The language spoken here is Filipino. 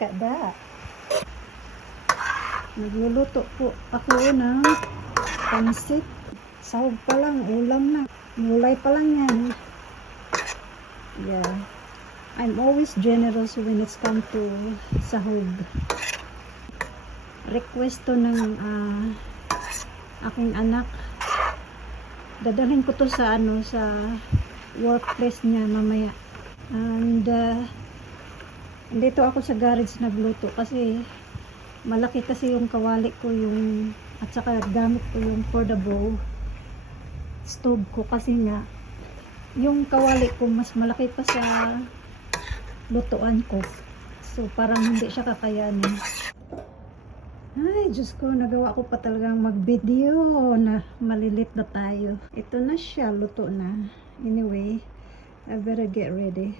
Kada. Nagluluto po ako ng pansit. Sahog pa lang, ulam na. Mulay pa lang yan. Yeah. I'm always generous when it's come to sahog. Request to ng aking anak. Dadalhin ko to sa sa workplace niya mamaya. And dito ako sa garage nagluto kasi malaki kasi yung kawali ko at saka gamit ko yung portable stove ko kasi nga yung kawali ko mas malaki pa sa lutuan ko. So parang hindi siya kakayanin. Ay, Diyos ko, nagawa ko pa talagang mag-video na malilit na tayo. Ito na siya, luto na. Anyway, I better get ready.